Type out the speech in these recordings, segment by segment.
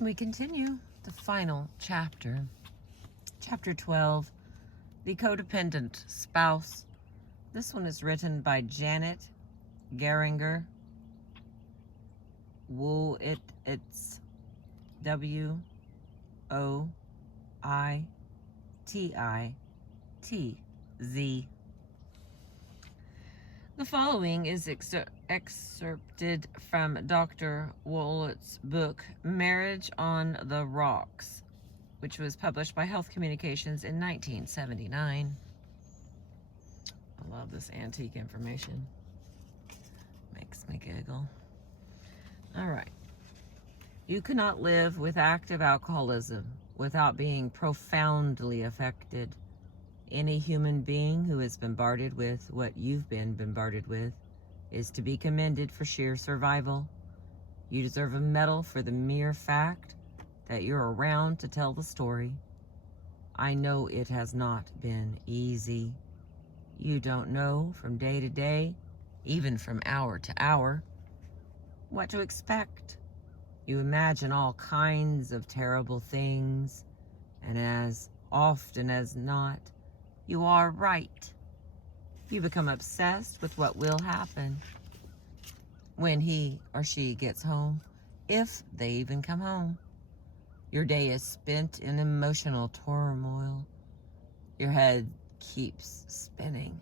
We continue the final chapter. Chapter 12, The Codependent Spouse. This one is written by Janet Geringer Woititz. Woititz. The following is excerpted from Dr. Wolitz's book, Marriage on the Rocks, which was published by Health Communications in 1979. I love this antique information. Makes me giggle. All right. You cannot live with active alcoholism without being profoundly affected. Any human being who is bombarded with what you've been bombarded with is to be commended for sheer survival. You deserve a medal for the mere fact that you're around to tell the story. I know it has not been easy. You don't know from day to day, even from hour to hour, what to expect. You imagine all kinds of terrible things, and as often as not, you are right. You become obsessed with what will happen when he or she gets home, if they even come home. Your day is spent in emotional turmoil. Your head keeps spinning.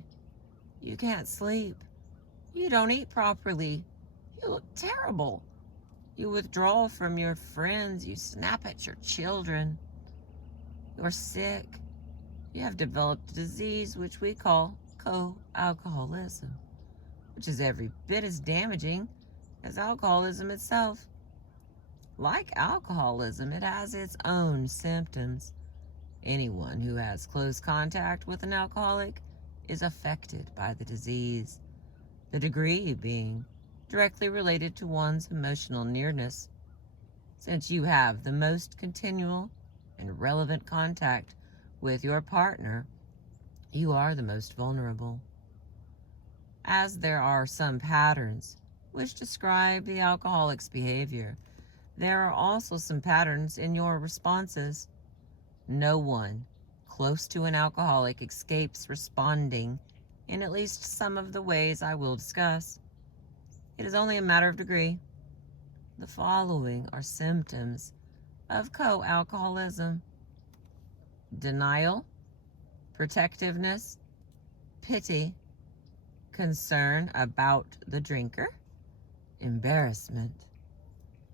You can't sleep. You don't eat properly. You look terrible. You withdraw from your friends. You snap at your children. You're sick. You have developed a disease which we call co-alcoholism, which is every bit as damaging as alcoholism itself. Like alcoholism, it has its own symptoms. Anyone who has close contact with an alcoholic is affected by the disease, the degree being directly related to one's emotional nearness. Since you have the most continual and relevant contact with your partner, you are the most vulnerable. As there are some patterns which describe the alcoholic's behavior, there are also some patterns in your responses. No one close to an alcoholic escapes responding in at least some of the ways I will discuss. It is only a matter of degree. The following are symptoms of co-alcoholism: denial, protectiveness, pity, concern about the drinker, embarrassment,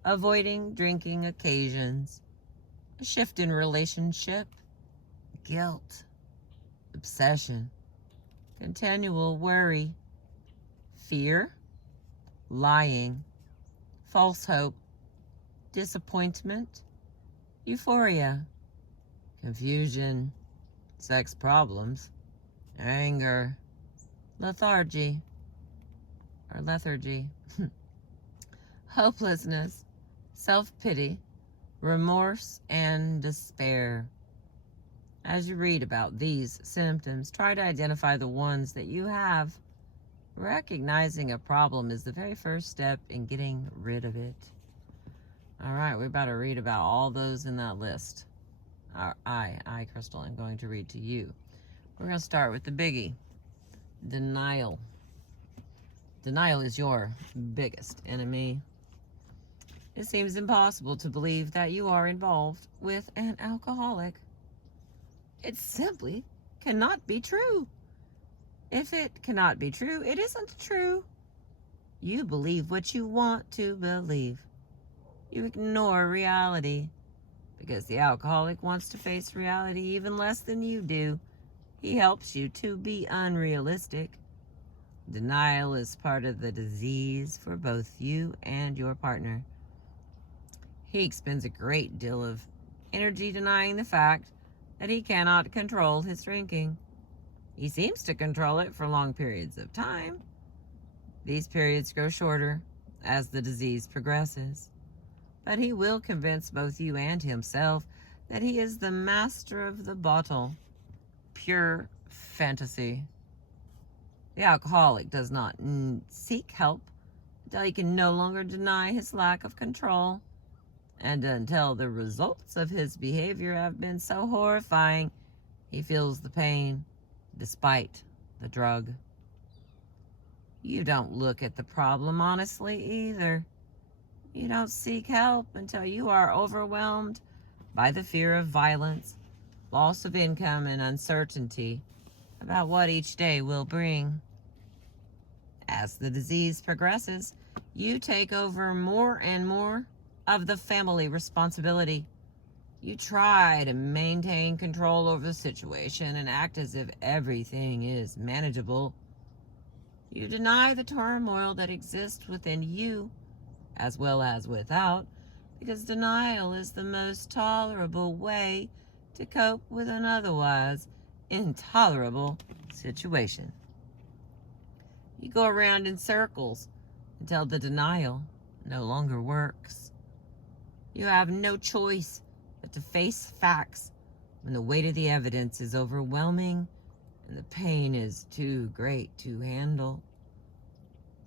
avoiding drinking occasions, a shift in relationship, guilt, obsession, continual worry, fear, lying, false hope, disappointment, euphoria, confusion, sex problems, anger, lethargy, hopelessness, self-pity, remorse, and despair. As you read about these symptoms, try to identify the ones that you have. Recognizing a problem is the very first step in getting rid of it. All right, we're about to read about all those in that list. I, Crystal, am going to read to you. We're going to start with the biggie, denial. Denial is your biggest enemy. It seems impossible to believe that you are involved with an alcoholic. It simply cannot be true. If it cannot be true, it isn't true. You believe what you want to believe. You ignore reality because the alcoholic wants to face reality even less than you do. He helps you to be unrealistic. Denial is part of the disease for both you and your partner. He expends a great deal of energy denying the fact that he cannot control his drinking. He seems to control it for long periods of time. These periods grow shorter as the disease progresses. But he will convince both you and himself that he is the master of the bottle. Pure fantasy. The alcoholic does not seek help until he can no longer deny his lack of control And until the results of his behavior have been so horrifying, he feels the pain despite the drug. You don't look at the problem honestly either. You don't seek help until you are overwhelmed by the fear of violence, loss of income, and uncertainty about what each day will bring. As the disease progresses, you take over more and more of the family responsibility. You try to maintain control over the situation and act as if everything is manageable. You deny the turmoil that exists within you as well as without, because denial is the most tolerable way to cope with an otherwise intolerable situation. You go around in circles until the denial no longer works. You have no choice but to face facts when the weight of the evidence is overwhelming and the pain is too great to handle.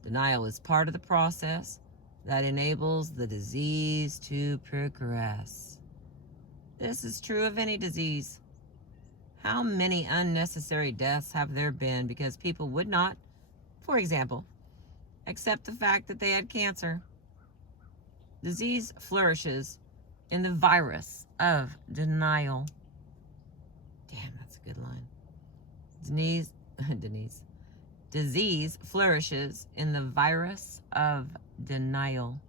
Denial is part of the process that enables the disease to progress. This is true of any disease. How many unnecessary deaths have there been because people would not, for example, accept the fact that they had cancer? Disease flourishes in the virus of denial. Damn, that's a good line. Disease flourishes in the virus of denial.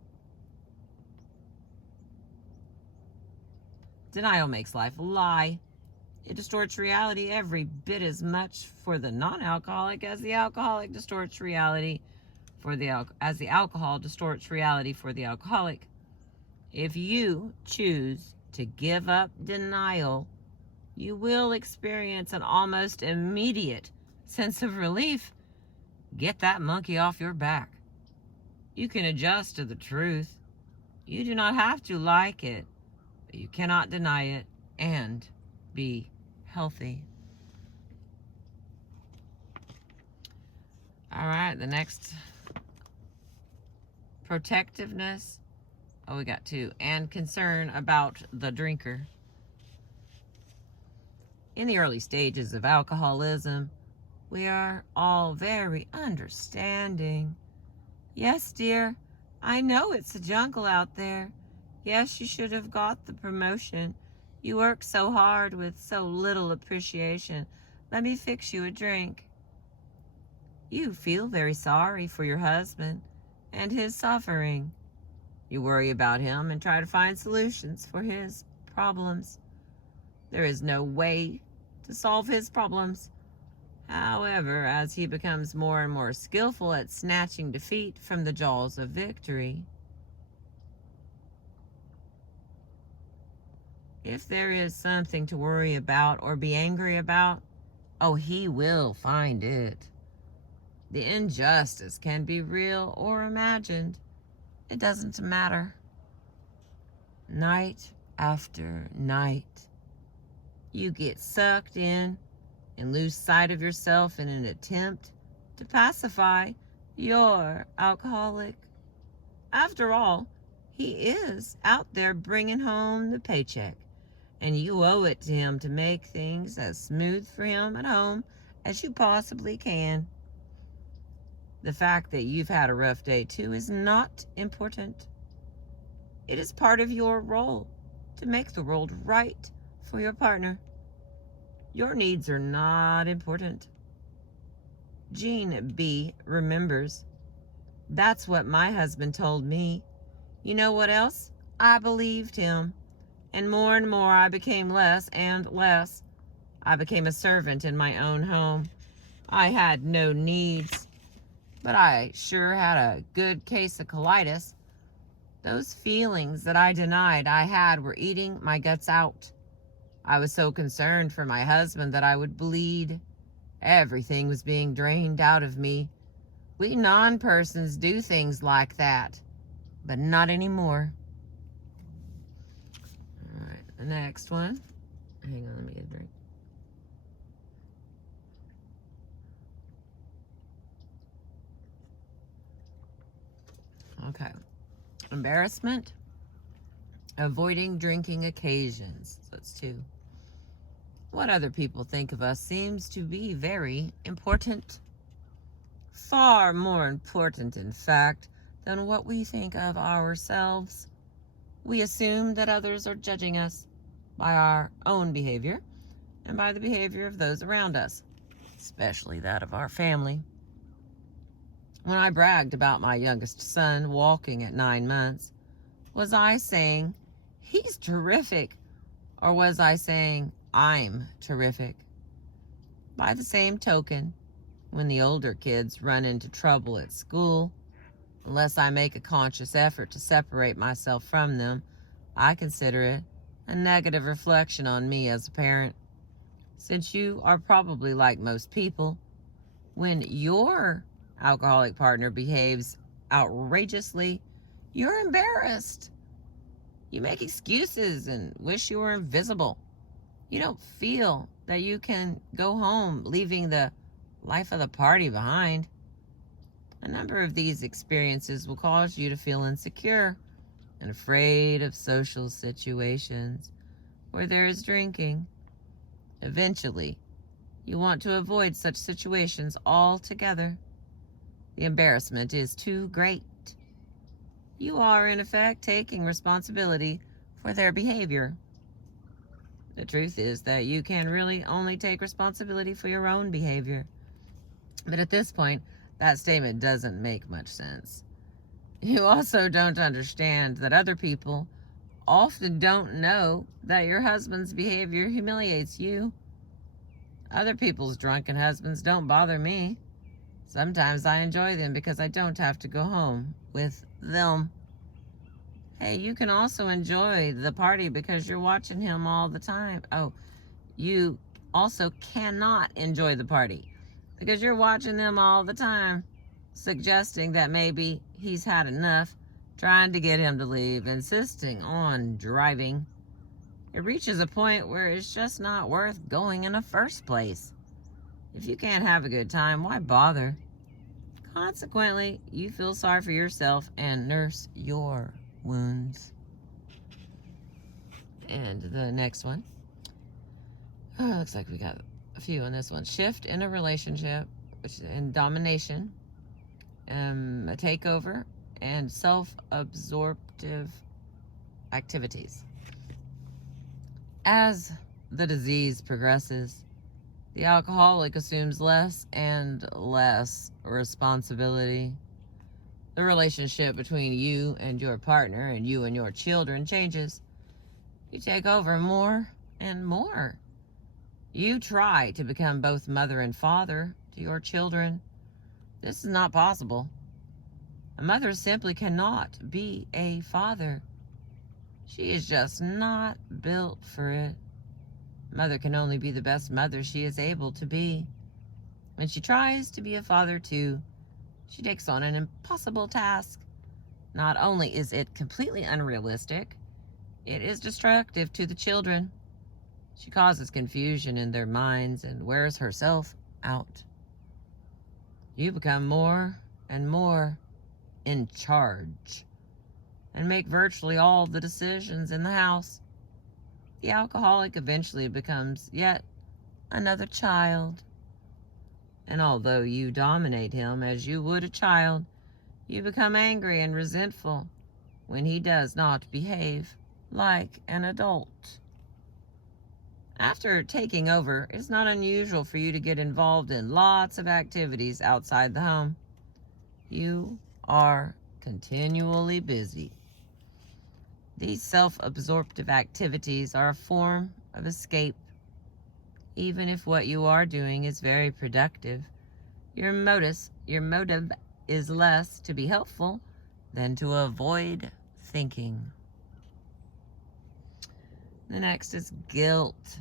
Denial makes life a lie. It distorts reality every bit as much for the non-alcoholic as the alcoholic distorts reality as the alcohol distorts reality for the alcoholic. If you choose to give up denial, you will experience an almost immediate sense of relief. Get that monkey off your back. You can adjust to the truth. You do not have to like it, but you cannot deny it and be healthy. All right, the next, protectiveness. Oh, we got two. And concern about the drinker. In the early stages of alcoholism, we are all very understanding. Yes, dear, I know it's a jungle out there. Yes, you should have got the promotion. You work so hard with so little appreciation. Let me fix you a drink. You feel very sorry for your husband and his suffering. You worry about him and try to find solutions for his problems. There is no way to solve his problems. However, as he becomes more and more skillful at snatching defeat from the jaws of victory, if there is something to worry about or be angry about, oh, he will find it. The injustice can be real or imagined. It doesn't matter. Night after night, you get sucked in and lose sight of yourself in an attempt to pacify your alcoholic. After all, he is out there bringing home the paycheck, and you owe it to him to make things as smooth for him at home as you possibly can. The fact that you've had a rough day too is not important. It is part of your role to make the world right for your partner. Your needs are not important. Jean B. remembers. That's what my husband told me. You know what else? I believed him. And more I became less and less. I became a servant in my own home. I had no needs, but I sure had a good case of colitis. Those feelings that I denied I had were eating my guts out. I was so concerned for my husband that I would bleed. Everything was being drained out of me. We non-persons do things like that, but not anymore. All right, the next one. Hang on, let me get a drink. Okay. Embarrassment Avoiding drinking occasions. So that's 2. What other people think of us seems to be very important. Far more important, in fact, than what we think of ourselves. We assume that others are judging us by our own behavior and by the behavior of those around us, especially that of our family. When I bragged about my youngest son walking at 9 months, was I saying, he's terrific, or was I saying, I'm terrific? By the same token, when the older kids run into trouble at school, unless I make a conscious effort to separate myself from them, I consider it a negative reflection on me as a parent. Since you are probably like most people, when your alcoholic partner behaves outrageously, you're embarrassed. You make excuses and wish you were invisible. You don't feel that you can go home leaving the life of the party behind. A number of these experiences will cause you to feel insecure and afraid of social situations where there is drinking. Eventually, you want to avoid such situations altogether. The embarrassment is too great. You are, in effect, taking responsibility for their behavior. The truth is that you can really only take responsibility for your own behavior. But at this point, that statement doesn't make much sense. You also don't understand that other people often don't know that your husband's behavior humiliates you. Other people's drunken husbands don't bother me. Sometimes I enjoy them because I don't have to go home with them. Hey, you can also enjoy the party because you're watching him all the time. Oh, you also cannot enjoy the party because you're watching them all the time, suggesting that maybe he's had enough, trying to get him to leave, insisting on driving. It reaches a point where it's just not worth going in the first place. If you can't have a good time, why bother? Consequently, you feel sorry for yourself and nurse your wounds. And the next one. Oh, looks like we got a few on this one. Shift in a relationship, which is in domination, a takeover, and self-absorptive activities. As the disease progresses, the alcoholic assumes less and less responsibility. The relationship between you and your partner and you and your children changes. You take over more and more. You try to become both mother and father to your children. This is not possible. A mother simply cannot be a father. She is just not built for it. Mother can only be the best mother she is able to be. When she tries to be a father too, she takes on an impossible task. Not only is it completely unrealistic, it is destructive to the children. She causes confusion in their minds and wears herself out. You become more and more in charge and make virtually all the decisions in the house. The alcoholic eventually becomes yet another child. And although you dominate him as you would a child, you become angry and resentful when he does not behave like an adult. After taking over, it's not unusual for you to get involved in lots of activities outside the home. You are continually busy. These self-absorptive activities are a form of escape. Even if what you are doing is very productive, your motive is less to be helpful than to avoid thinking. The next is guilt.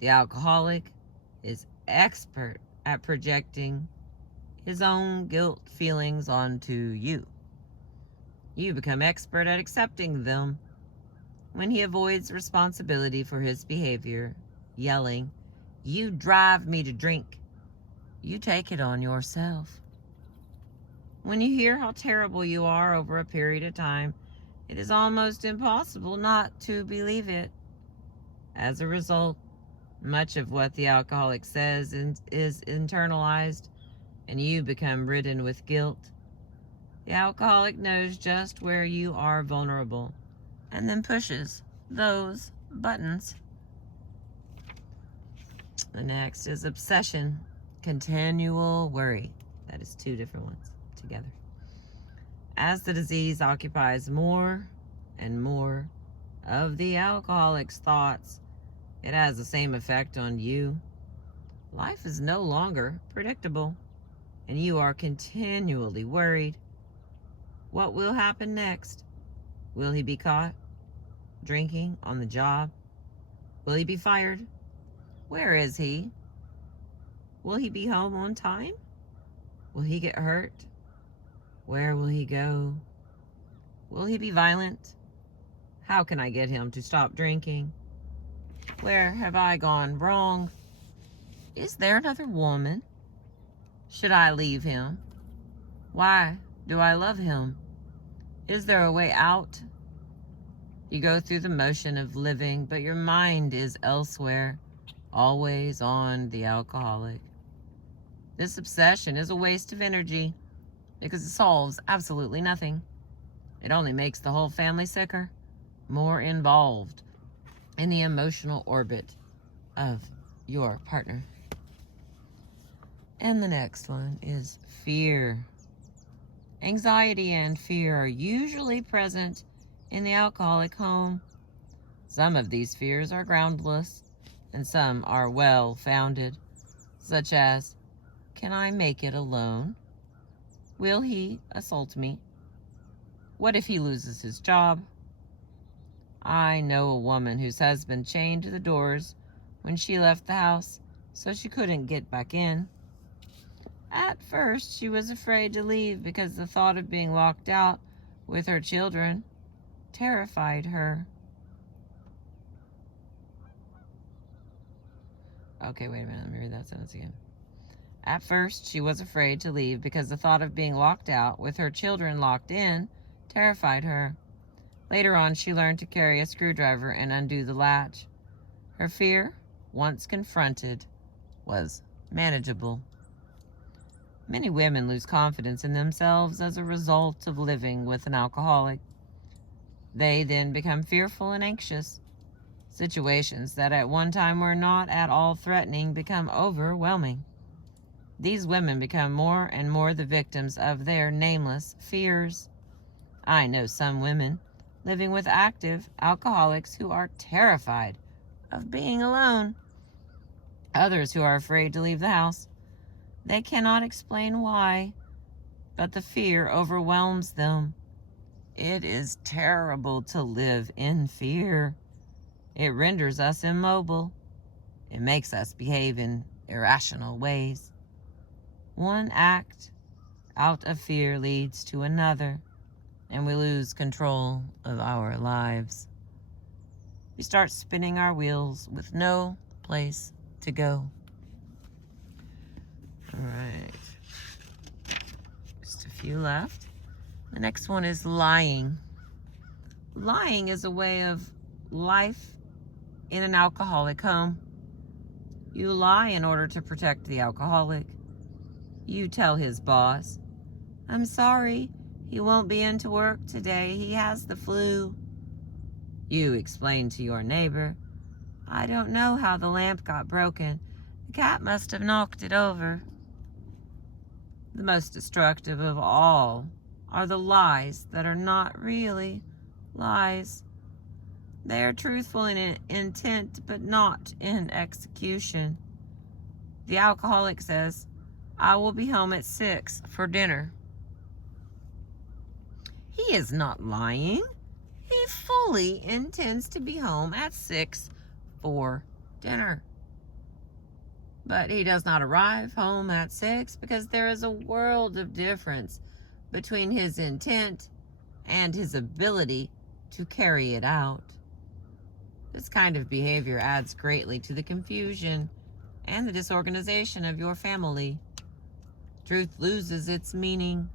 The alcoholic is expert at projecting his own guilt feelings onto you. You become expert at accepting them. When he avoids responsibility for his behavior, yelling, "You drive me to drink," you take it on yourself. When you hear how terrible you are over a period of time, It is almost impossible not to believe it. As a result, much of what the alcoholic says is internalized, and you become ridden with guilt. The alcoholic knows just where you are vulnerable and then pushes those buttons. The next is obsession, continual worry. That is two different ones together. As the disease occupies more and more of the alcoholic's thoughts, it has the same effect on you. Life is no longer predictable, and you are continually worried. What will happen next? Will he be caught drinking on the job? Will he be fired? Where is he? Will he be home on time? Will he get hurt? Where will he go? Will he be violent? How can I get him to stop drinking? Where have I gone wrong? Is there another woman? Should I leave him? Why do I love him? Is there a way out? You go through the motion of living, but your mind is elsewhere, always on the alcoholic. This obsession is a waste of energy because it solves absolutely nothing. It only makes the whole family sicker, more involved in the emotional orbit of your partner. And the next one is fear. Anxiety and fear are usually present in the alcoholic home. Some of these fears are groundless, and some are well-founded, such as, can I make it alone? Will he assault me? What if he loses his job? I know a woman whose husband chained the doors when she left the house so she couldn't get back in. At first, she was afraid to leave because the thought of being locked out with her children terrified her. Okay, wait a minute. Let me read that sentence again. At first, she was afraid to leave because the thought of being locked out with her children locked in terrified her. Later on, she learned to carry a screwdriver and undo the latch. Her fear, once confronted, was manageable. Many women lose confidence in themselves as a result of living with an alcoholic. They then become fearful and anxious. Situations that at one time were not at all threatening become overwhelming. These women become more and more the victims of their nameless fears. I know some women living with active alcoholics who are terrified of being alone. Others who are afraid to leave the house. They cannot explain why, but the fear overwhelms them. It is terrible to live in fear. It renders us immobile. It makes us behave in irrational ways. One act out of fear leads to another, and we lose control of our lives. We start spinning our wheels with no place to go. All right. Just a few left. The next one is lying. Lying is a way of life in an alcoholic home. You lie in order to protect the alcoholic. You tell his boss, I'm sorry, he won't be into work today. He has the flu. You explain to your neighbor, I don't know how the lamp got broken. The cat must have knocked it over. The most destructive of all are the lies that are not really lies. They are truthful in intent, but not in execution. The alcoholic says, I will be home at 6 for dinner. He is not lying. He fully intends to be home at 6 for dinner. But he does not arrive home at 6 because there is a world of difference between his intent and his ability to carry it out. This kind of behavior adds greatly to the confusion and the disorganization of your family. Truth loses its meaning,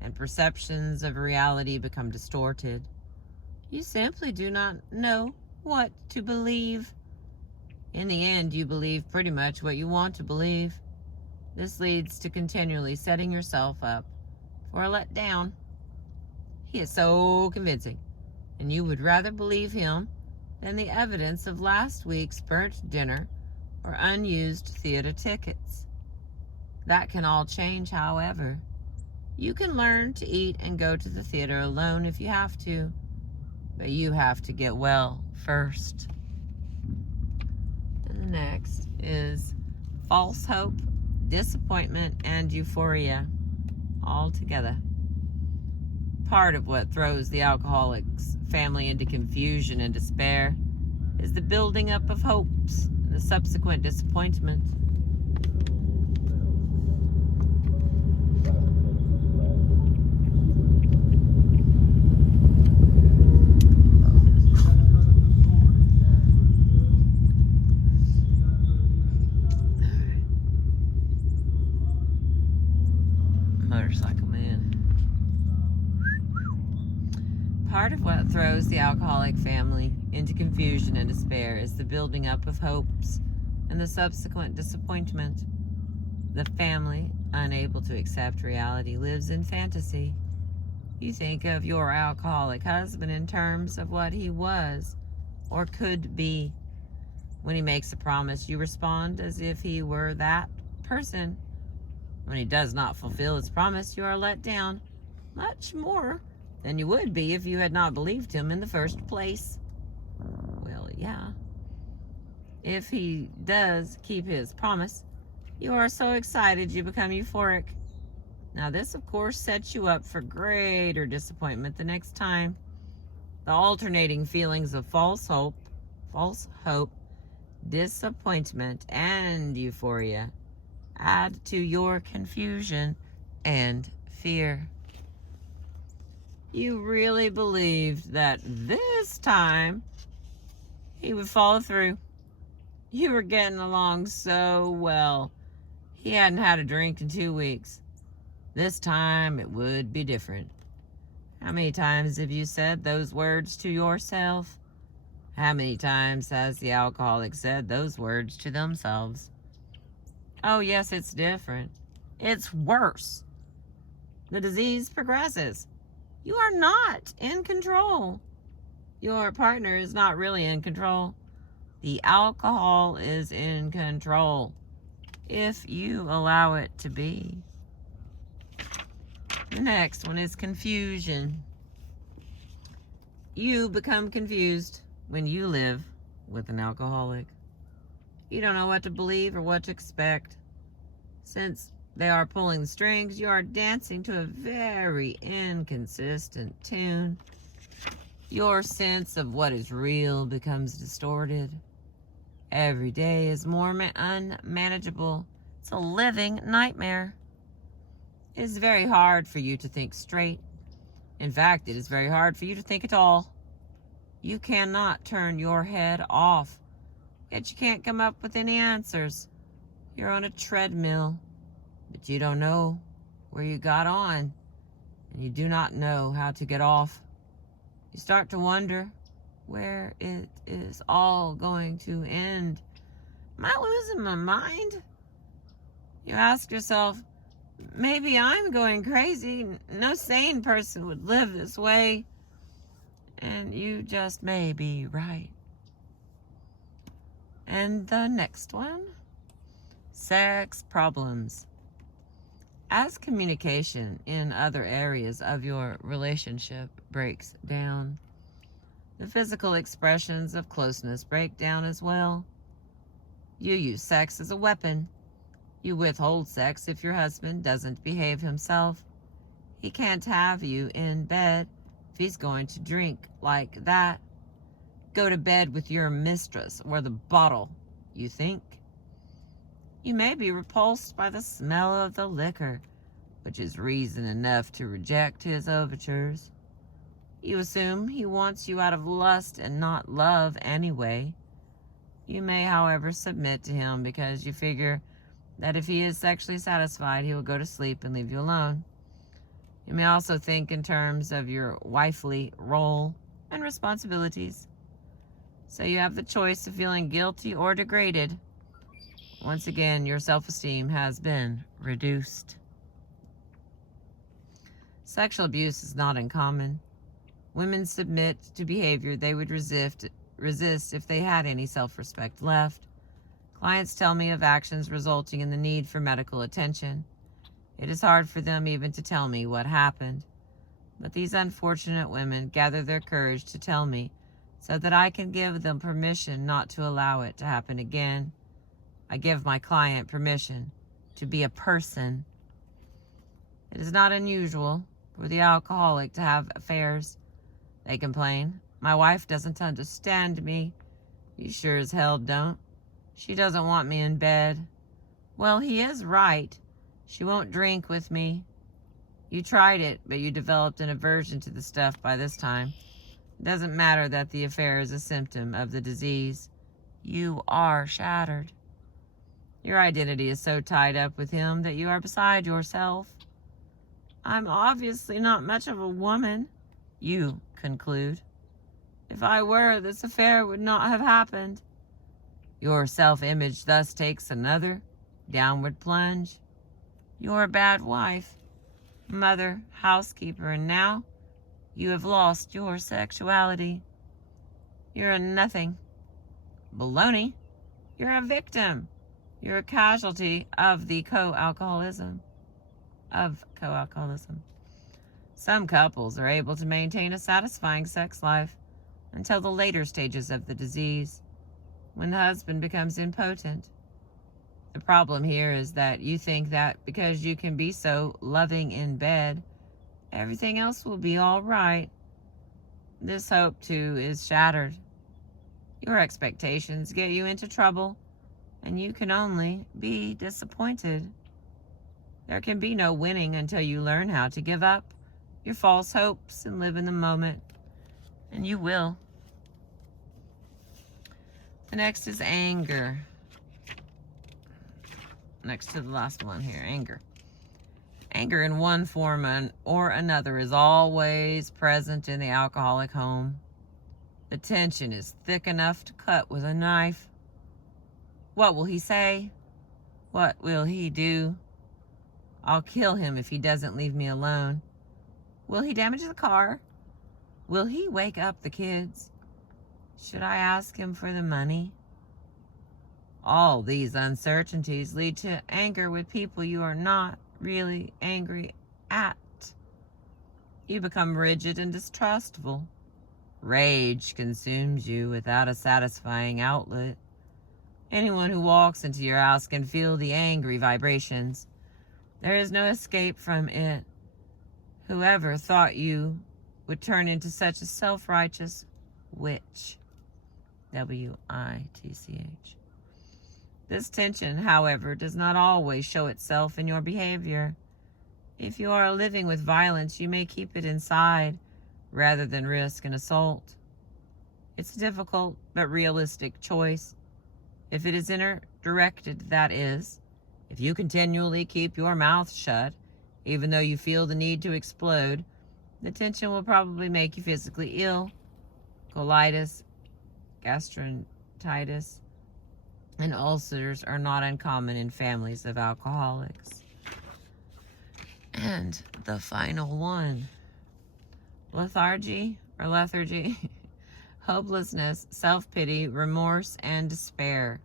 and perceptions of reality become distorted. You simply do not know what to believe. In the end, you believe pretty much what you want to believe. This leads to continually setting yourself up for a letdown. He is so convincing, and you would rather believe him than the evidence of last week's burnt dinner or unused theater tickets. That can all change, however. You can learn to eat and go to the theater alone if you have to, but you have to get well first. And the next is false hope, disappointment, and euphoria all together. Part of what throws the alcoholic's family into confusion and despair is the building up of hopes and the subsequent disappointment. Motorcycle man. Part of what throws the alcoholic family into confusion and despair is the building up of hopes and the subsequent disappointment. The family, unable to accept reality, lives in fantasy. You think of your alcoholic husband in terms of what he was or could be. When he makes a promise, you respond as if he were that person. When he does not fulfill his promise, you are let down much more than you would be if you had not believed him in the first place. Well, yeah. If he does keep his promise, you are so excited you become euphoric. Now, this, of course, sets you up for greater disappointment the next time. The alternating feelings of false hope, disappointment, and euphoria add to your confusion and fear. You really believed that this time he would follow through. You were getting along so well. He hadn't had a drink in 2 weeks. This time it would be different. How many times have you said those words to yourself? How many times has the alcoholic said those words to themselves? Oh, yes, it's different. It's worse. The disease progresses. You are not in control. Your partner is not really in control. The alcohol is in control, if you allow it to be. The next one is confusion. You become confused when you live with an alcoholic. You don't know what to believe or what to expect. Since they are pulling the strings, you are dancing to a very inconsistent tune. Your sense of what is real becomes distorted. Every day is more unmanageable. It's a living nightmare. It is very hard for you to think straight. In fact, it is very hard for you to think at all. You cannot turn your head off, yet you can't come up with any answers. You're on a treadmill, but you don't know where you got on, and you do not know how to get off. You start to wonder where it is all going to end. Am I losing my mind? You ask yourself, maybe I'm going crazy. No sane person would live this way. And you just may be right. And the next one, sex problems. As communication in other areas of your relationship breaks down, the physical expressions of closeness break down as well. You use sex as a weapon. You withhold sex if your husband doesn't behave himself. He can't have you in bed if he's going to drink like that. Go to bed with your mistress or the bottle, you think. You may be repulsed by the smell of the liquor, which is reason enough to reject his overtures. You assume he wants you out of lust and not love anyway. You may, however, submit to him because you figure that if he is sexually satisfied, he will go to sleep and leave you alone. You may also think in terms of your wifely role. and responsibilities. So you have the choice of feeling guilty or degraded. Once again, your self-esteem has been reduced. Sexual abuse is not uncommon. Women submit to behavior they would resist if they had any self-respect left. Clients tell me of actions resulting in the need for medical attention. It is hard for them even to tell me what happened. But these unfortunate women gather their courage to tell me so that I can give them permission not to allow it to happen again. I give my client permission to be a person. It is not unusual for the alcoholic to have affairs. They complain, "My wife doesn't understand me." "You sure as hell don't. She doesn't want me in bed." "Well, he is right. She won't drink with me." You tried it, but you developed an aversion to the stuff by this time. It doesn't matter that the affair is a symptom of the disease. You are shattered. Your identity is so tied up with him that you are beside yourself. "I'm obviously not much of a woman," you conclude. "If I were, this affair would not have happened." Your self-image thus takes another downward plunge. You're a bad wife, mother, housekeeper, and now you have lost your sexuality. You're a nothing. Baloney. You're a victim. You're a casualty of the co-alcoholism. Some couples are able to maintain a satisfying sex life until the later stages of the disease, when the husband becomes impotent. The problem here is that you think that because you can be so loving in bed, everything else will be all right. This hope, too, is shattered. Your expectations get you into trouble, and you can only be disappointed. There can be no winning until you learn how to give up your false hopes and live in the moment, and you will. The next is anger. Next to the last one here, anger. Anger in one form or another is always present in the alcoholic home. The tension is thick enough to cut with a knife. What will he say? What will he do? I'll kill him if he doesn't leave me alone. Will he damage the car? Will he wake up the kids? Should I ask him for the money? All these uncertainties lead to anger with people you are not really angry at. You become rigid and distrustful. Rage consumes you without a satisfying outlet. Anyone who walks into your house can feel the angry vibrations. There is no escape from it. Whoever thought you would turn into such a self-righteous witch? W-I-T-C-H. This tension, however, does not always show itself in your behavior. If you are living with violence, you may keep it inside rather than risk an assault. It's a difficult but realistic choice. If it is inner-directed, that is, if you continually keep your mouth shut, even though you feel the need to explode, the tension will probably make you physically ill. Colitis, gastroenteritis, and ulcers are not uncommon in families of alcoholics. And the final one, lethargy, hopelessness, self-pity, remorse, and despair.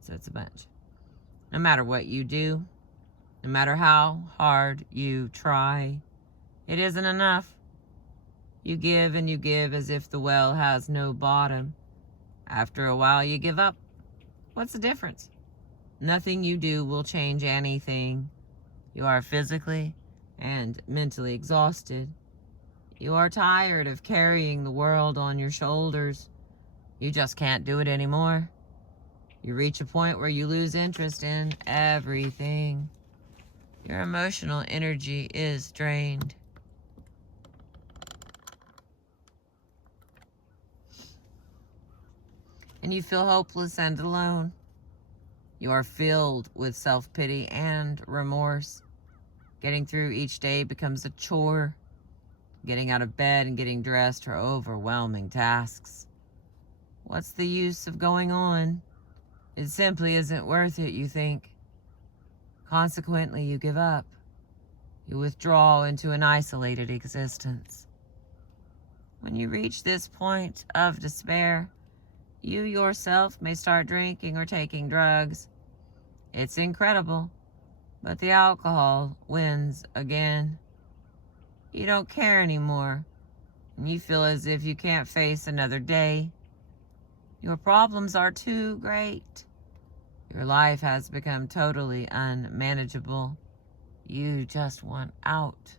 So it's a bunch. No matter what you do, no matter how hard you try, it isn't enough. You give and you give as if the well has no bottom. After a while, you give up. What's the difference? Nothing you do will change anything. You are physically and mentally exhausted. You are tired of carrying the world on your shoulders. You just can't do it anymore. You reach a point where you lose interest in everything. Your emotional energy is drained. And you feel hopeless and alone. You are filled with self-pity and remorse. Getting through each day becomes a chore. Getting out of bed and getting dressed are overwhelming tasks. What's the use of going on? It simply isn't worth it, you think. Consequently, you give up. You withdraw into an isolated existence. When you reach this point of despair, you yourself may start drinking or taking drugs. It's incredible, but the alcohol wins again. You don't care anymore, and you feel as if you can't face another day. Your problems are too great. Your life has become totally unmanageable. You just want out.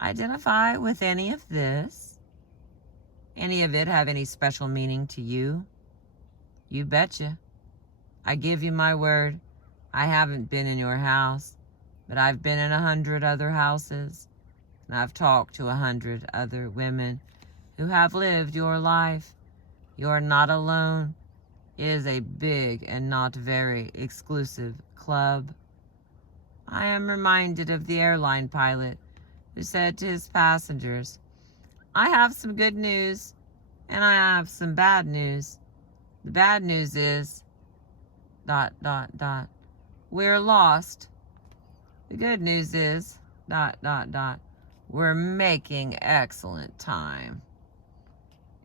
Identify with any of this? Any of it have any special meaning to you? You betcha. I give you my word, I haven't been in your house, but I've been in 100 other houses, and I've talked to 100 other women who have lived your life. You're not alone. It is a big and not very exclusive club. I am reminded of the airline pilot who said to his passengers, I have some good news and I have some bad news. The bad news is ... we're lost. The good news is ... we're making excellent time.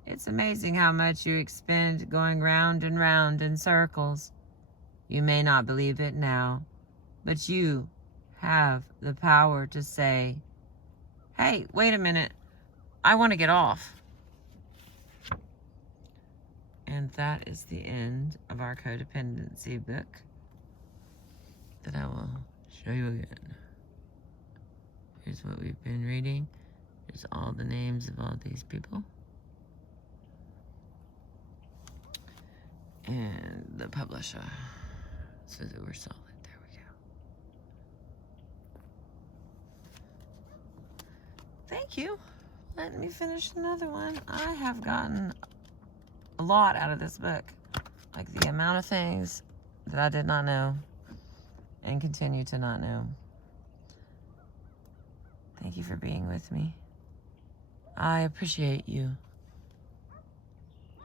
It's amazing how much you expend going round and round in circles. You may not believe it now, but you have the power to say, hey, wait a minute, I want to get off. And that is the end of our codependency book that I will show you again. Here's what we've been reading. Here's all the names of all these people. And the publisher, so that we're solid. There we go. Thank you. Let me finish another one. I have gotten a lot out of this book. Like the amount of things that I did not know and continue to not know. Thank you for being with me. I appreciate you.